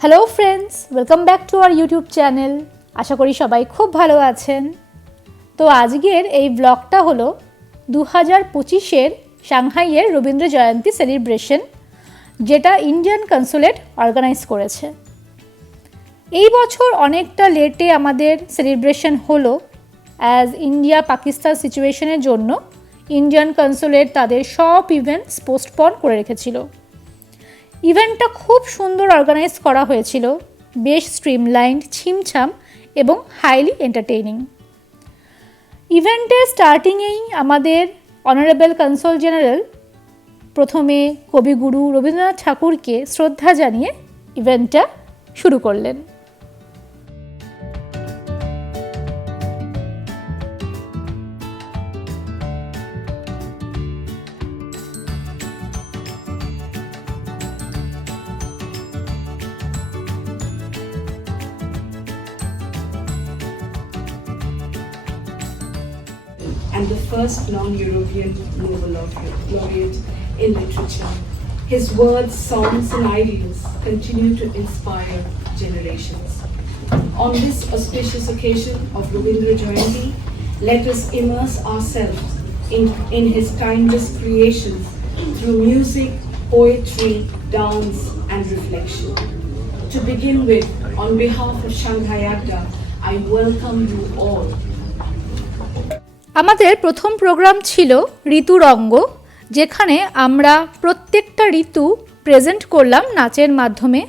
Hello friends welcome back to our YouTube channel আশা করি সবাই খুব ভালো আছেন। তো আজকের এই ব্লগটা হলো দু হাজার পঁচিশের সাংহাইয়ের রবীন্দ্র জয়ন্তী সেলিব্রেশন যেটা ইন্ডিয়ান কনসুলেট অর্গানাইজ করেছে। এই বছর অনেকটা লেটে আমাদের সেলিব্রেশন হলো অ্যাজ ইন্ডিয়া পাকিস্তান সিচুয়েশনের জন্য ইন্ডিয়ান কনসুলেট তাদের সব ইভেন্টস পোস্টপন করে রেখেছিল। ইভেন্টটা খুব সুন্দর অর্গানাইজ করা হয়েছিল, বেশ স্ট্রিমলাইন্ড ছিমছাম এবং হাইলি এন্টারটেইনিং ইভেন্টের স্টার্টিংয়েই আমাদের অনারেবল কনসোল জেনারেল প্রথমে কবিগুরু রবীন্দ্রনাথ ঠাকুরকে শ্রদ্ধা জানিয়ে ইভেন্টটা শুরু করলেন। And the first non-European Nobel laureate in literature. His words, songs, and ideals continue to inspire generations. On this auspicious occasion of Rabindra Jayanti, let us immerse ourselves in, in his timeless creations through music, poetry, dance, and reflection. To begin with, on behalf of Shanghai Agda, I welcome you all আমাদের প্রথম programme ছিল ঋতুর অঙ্গ যেখানে আমরা প্রত্যেকটা ঋতু present করলাম নাচের মাধ্যমে।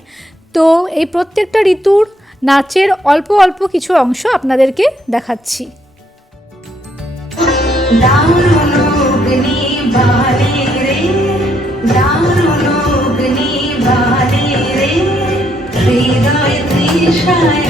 তো এই প্রত্যেকটা ঋতুর নাচের অল্প অল্প কিছু অংশ আপনাদেরকে দেখাচ্ছি। হৃদয় তৃষায়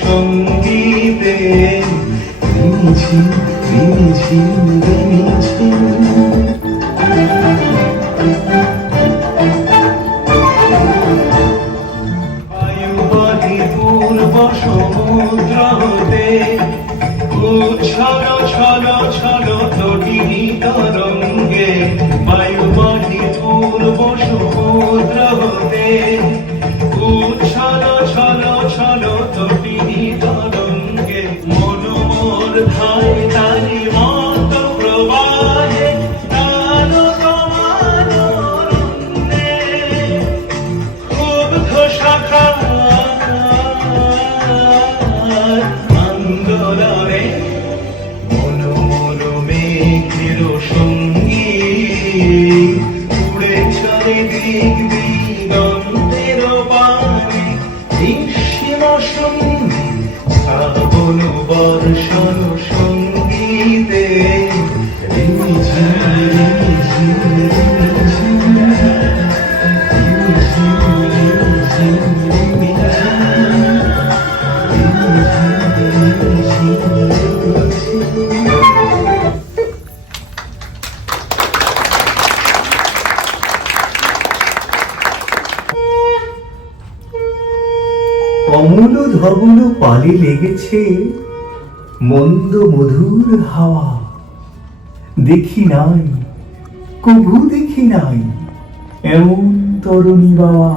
সঙ্গীতে রিমিঝিম রিমিঝিম বায়ুবাহী পূর্ব সমুদ্র হতে উচ্ছল ছল ছল তটিনী তরঙ্গে সমুদ্র হতে দিক অমূল ধবল পালে লেগেছে, মন্দ মধুর হাওয়া। দেখি নাই, কভু দেখি নাই, এমন তরুণী বাবা।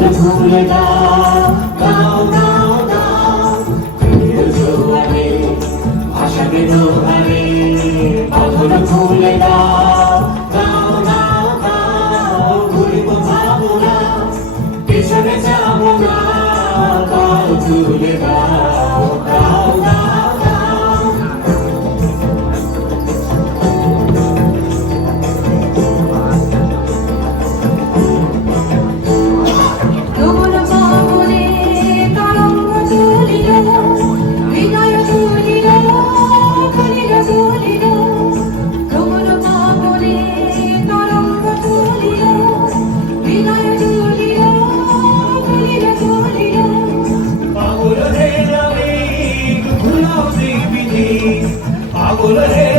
আমাকে ভুলে দাও দাও দাও দাও প্রিয় জোয়ারে ভাষাকে দোহারে পাথর ভুলে দাও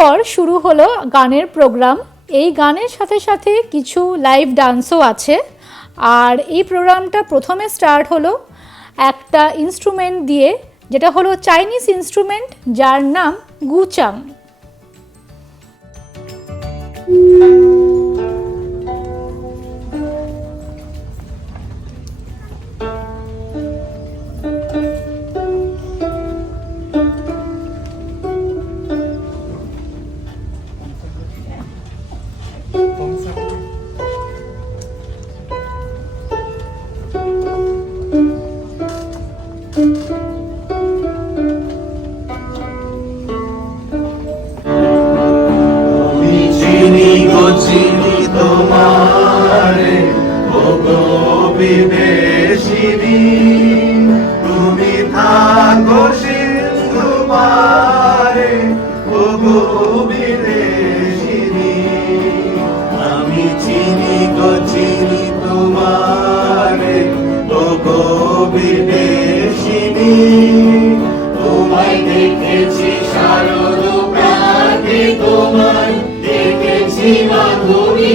এরপর শুরু হলো গানের প্রোগ্রাম। এই গানের সাথে সাথে কিছু লাইভ ডান্সও আছে। আর এই প্রোগ্রামটা প্রথমে স্টার্ট হলো একটা ইনস্ট্রুমেন্ট দিয়ে, যেটা হলো চাইনিজ ইনস্ট্রুমেন্ট যার নাম গুচাং বিদেশিনী তুমি থাকো সিন্ধু পারে ও গো বিদেশিনী আমি চিনি গো চিনি তোমারে ও গো বিদেশিনী তোমায় দেখেছি শারদ প্রাতে তোমায় দেখেছি মাধুরী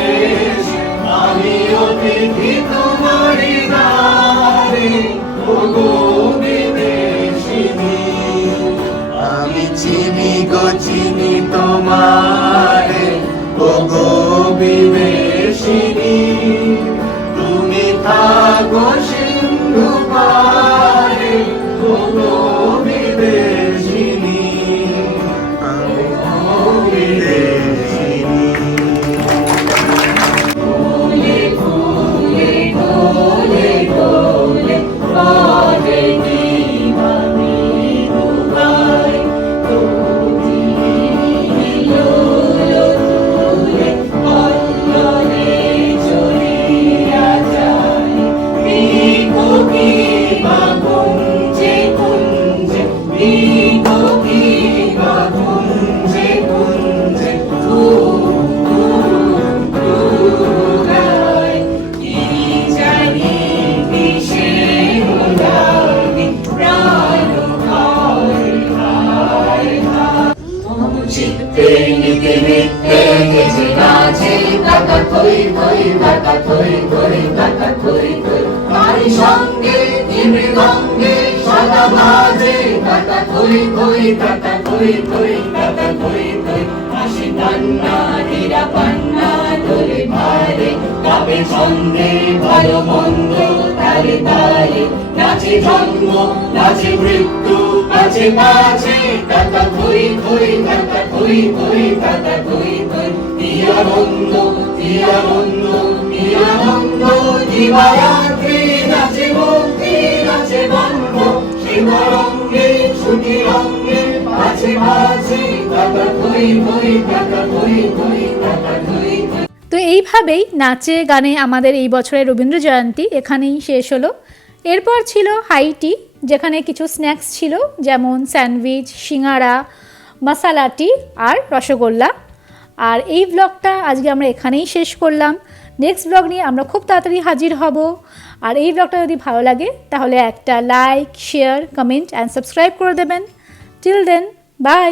তোমারে ও গো তুমি থাকো সিন্ধু পারে থই থই থই থই থই থই। সঙ্গে বাজে থই থই থই থই থই থই। হাসি কান্না হীরা পান্না তোরে ভারে। ছন্দে ভালো মন্দ, তারে তারে। নাচে জন্ম, নাচে মৃত্যু পাছে পাছে কাকা থই থই কাকা থই থই কাকা থই থই কি আনন্দ কি আনন্দ কি আনন্দ দিবারাত্রি নাচে মুক্তি নাচে বন্ধ। শিবরঙ্গে ছুটি রঙ্গে পাছে কাকা থই থই কাকা থই থই কাকা থই থই তো এইভাবেই নাচে গানে আমাদের এই বছরের রবীন্দ্র জয়ন্তী এখানেই শেষ হলো। এরপর ছিল হাইটি, যেখানে কিছু স্ন্যাক্স ছিল, যেমন স্যান্ডউইচ, সিঙ্গারা মশালাটি আর রসগোল্লা। আর এই ব্লগটা আজকে আমরা এখানেই শেষ করলাম। নেক্সট ব্লগ নিয়ে আমরা খুব তাড়াতাড়ি হাজির হব। আর এই ব্লগটা যদি ভালো লাগে, তাহলে একটা like, share, comment and subscribe করে দেবেন। Till then by